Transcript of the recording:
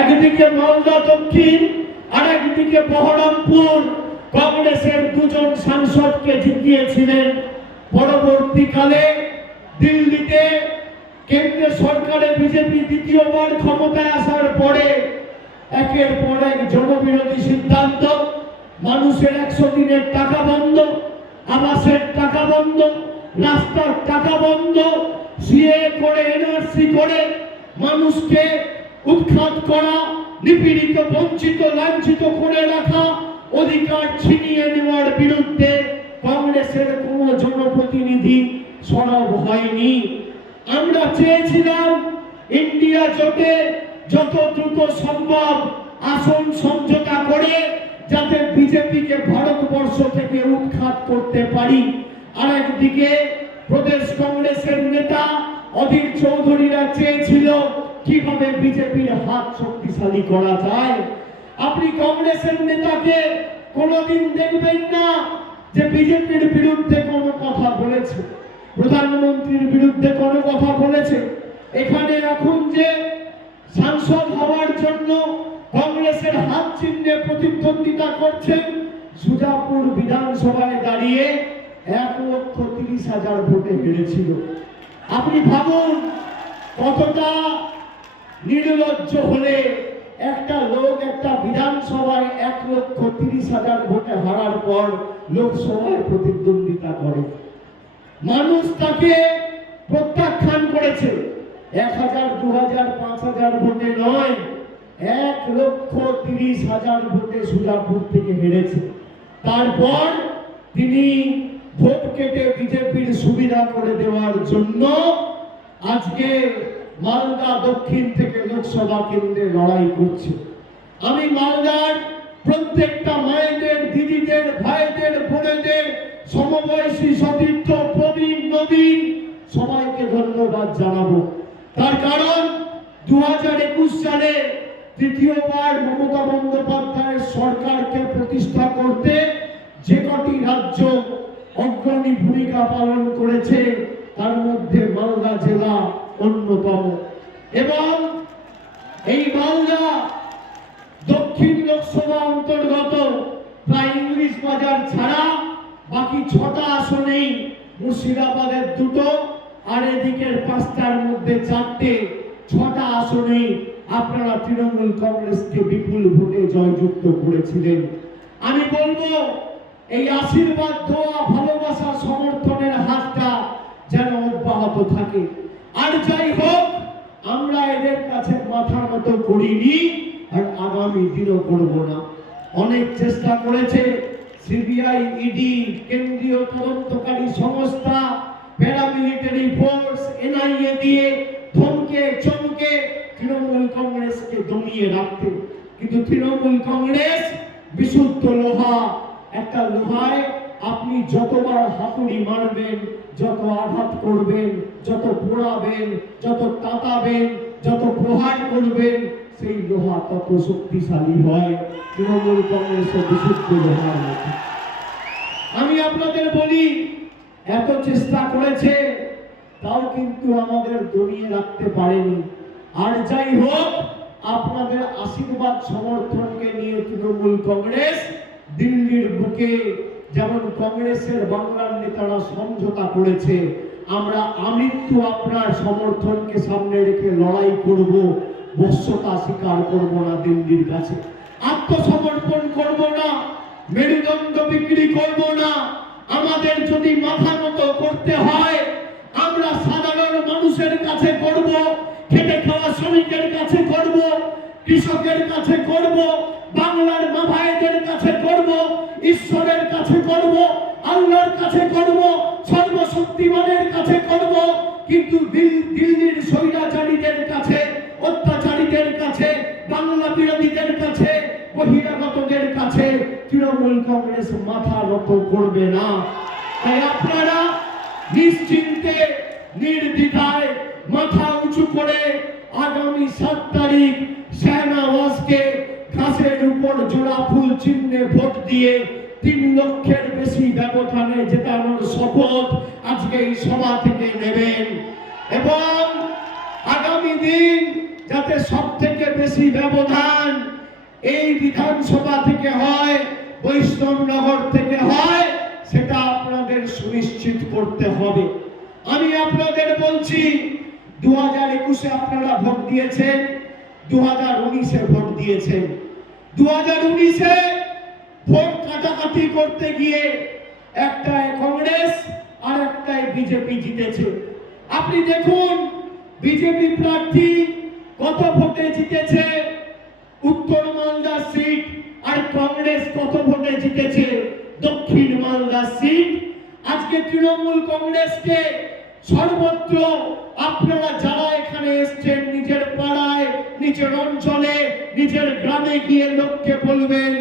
একদিকে মালদা দক্ষিণ আর একদিকে বহরমপুর কংগ্রেসের দুজন সাংসদকে জিতিয়েছিলেন। পরবর্তীকালে দিল্লিতে কেন্দ্রীয় সরকারে বিজেপি দ্বিতীয়বার ক্ষমতায় আসার পরে একের পর এক জনবিরোধী সিদ্ধান্ত, মানুষের 100 দিনের টাকা বন্ধ, আবাসের টাকা বন্ধ, রাস্তার টাকা বন্ধ, সিএ করে এনআরসি করে মানুষকে উৎখাত করা, নিপীড়িত, বঞ্চিত, লাঞ্ছিত করে রাখা, অধিকার ছিনিয়ে নেওয়ার বিরুদ্ধে কংগ্রেসের কোনো জনপ্রতিনিধি সরব হয়নি। আমরা চেয়েছিলাম ইন্ডিয়া জোটে যত দ্রুত সম্ভব আসন সমঝোতা করে যাতে বিজেপিকে ভারতবর্ষ থেকে উৎখাত করতে পারি। আর একদিকে প্রদেশ কংগ্রেসের নেতা অধীর চৌধুরীরা চেয়েছিল কিভাবে বিজেপির হাত শক্তিশালী করা যায়। আপনি কংগ্রেসের নেতাকে কোনোদিন দেখবেন না যে বিজেপির বিরুদ্ধে কোনো কথা বলেছে, প্রধানমন্ত্রীর বিরুদ্ধে কোনো কথা বলেছে। এখানে এখন যে সাংসদ হওয়ার জন্য কংগ্রেসের হাত চিহ্নে প্রতিদ্বন্দ্বিতা করছেন, সুজাপুর বিধানসভায় দাঁড়িয়ে 1,30,000 ভোটে হেরেছিল। আপনি ভাবুন কতটা নির্লজ্জ হলে একটা লোক একটা বিধানসভায় 1,30,000 ভোটে হারার পর লোকসভায় প্রতিদ্বন্দ্বিতা করে। মানুষ তাকে প্রত্যাখ্যান করেছে 1,000, 2,000, 5,000 ভোটে নয়, 1,30,000 ভোটে সুজাপুর থেকে হেরেছে। তারপর তিনি ভোট কেটে বিজেপির সুবিধা করে দেওয়ার জন্য আজকে মালদা দক্ষিণ থেকে লোকসভা কেন্দ্রে লড়াই করছে। আমি মালদার প্রত্যেকটা মায়েদের, দিদিদের, ভাইদের, বোনেদের, সমবয়সী, সতীর্থ, প্রবীণ, নবীন সবাইকে ধন্যবাদ জানাবো। তার কারণ 2021 সালে তৃতীয়বার মমতা বন্দ্যোপাধ্যায়ের সরকারকে প্রতিষ্ঠা করতে যে কটি রাজ্য অগ্রণী ভূমিকা পালন করেছে তার মধ্যে মালদা জেলা অন্যতম। এবং এই মালদা দক্ষিণ লোকসভা অন্তর্গত প্রায় ইংলিশ বাজার ছাড়া বাকি 6টা আসনেই, মুর্শিদাবাদের 2টো আর এদিকের 5টার মধ্যে 4টে, 6টা আসনেই আপনারা তৃণমূল কংগ্রেসকে বিপুল ভোটে জয়যুক্ত করেছিলেন। আমি বলবো এই আশীর্বাদ, দোয়া, ভালোবাসা, সমর্থনের হাতটা যেন অব্যাহত থাকে। আর যাই হোক, আমরা এদের কাছে মাথা নত করিনি আর আগামী দিনও করব না। অনেক চেষ্টা করেছে সিবিআই, ইডি, কেন্দ্রীয় তদন্তকারী সংস্থা, প্যারামিলিটারি ফোর্স, এনআইএ দিয়ে ধমকে চমকে তৃণমূল কংগ্রেসকে দমিয়ে রাখতে। কিন্তু তৃণমূল কংগ্রেস বিশুদ্ধ লোহা। একটা লোহায় আপনি যতবার হাতুড়ি মারবেন, যত আঘাত করবেন, যত পোড়াবেন, যত তাতাবেন, যত প্রহার করবেন, সেই লোহা তত শক্তিশালী হয়। তৃণমূল কংগ্রেসের বিশুদ্ধ লোহার মতো। আমি আপনাদের বলি, এত চেষ্টা করেছে তাও কিন্তু আমাদের দমিয়ে রাখতে পারেনি। আর যাই হোক, আপনাদের আশীর্বাদ সমর্থনকে নিয়ে তৃণমূল কংগ্রেস দিল্লির বুকে যেমন কংগ্রেসের বাংলার নেতারা সমঝোতা করেছে, আমরা আমৃত্যু আপনার সমর্থনকে সামনে রেখে লড়াই করব, বশ্যতা স্বীকার করব না, দিল্লির কাছে আত্মসমর্পণ করব না, মেরুদণ্ড বিক্রি করব না। আমাদের যদি মাথা নত করতে হয়, আমরা সাধারণ মানুষের কাছে করব, খেটে খাওয়া শ্রমিকের কাছে করব, কৃষকের কাছে করব, বাংলার মা ভাইদের কাছে করব, ঈশ্বরের কাছে করব, আল্লাহর কাছে করব, সর্বশক্তিমানের কাছে করব। কিন্তু দিল্লির স্বৈরাচারীদের কাছে, অত্যাচারীদের কাছে, বাংলা বিরোধীদের কাছে, বহিরাগতদের কাছে তৃণমূল কংগ্রেস মাথা নত করবে না। তাই আপনারা নিশ্চিন্তে, নির্দ্বিধায়, মাথা উঁচু করে আগামী 7 তারিখ শাহনওয়াজকে ঘাসের উপর জোড়া ফুল চিহ্নে ভোট দিয়ে 3 লক্ষের বেশি ব্যবধানে জেতানোর শপথ আজকে এই সভা থেকে নেবেন। এবং আগামী দিন যাতে সব থেকে বেশি বেশি ব্যবধান এই বিধানসভা থেকে হয়, বৈষ্ণবনগর থেকে হয়, সেটা আপনাদের সুনিশ্চিত করতে হবে। আমি আপনাদের বলছি, 2021-এ আপনারা ভোট দিয়েছেন, 2019-এ ভোট দিয়েছেন। 2019-এ ভোট কাটাকাটি করতে গিয়ে একটায় কংগ্রেস আর একটায় বিজেপি জিতেছে। আপনি দেখুন বিজেপি প্রার্থী কত ভোটে জিতেছে উত্তর মালদা সিট, আর কংগ্রেস কত ভোটে জিতেছে দক্ষিণ মালদা সিট। আজকে তৃণমূল কংগ্রেসকে সর্বত্র আপনারা যারা এখানে এসছেন, নিজের পাড়ায়, নিজের অঞ্চলে, নিজের গ্রামে গিয়ে লোককে বলবেন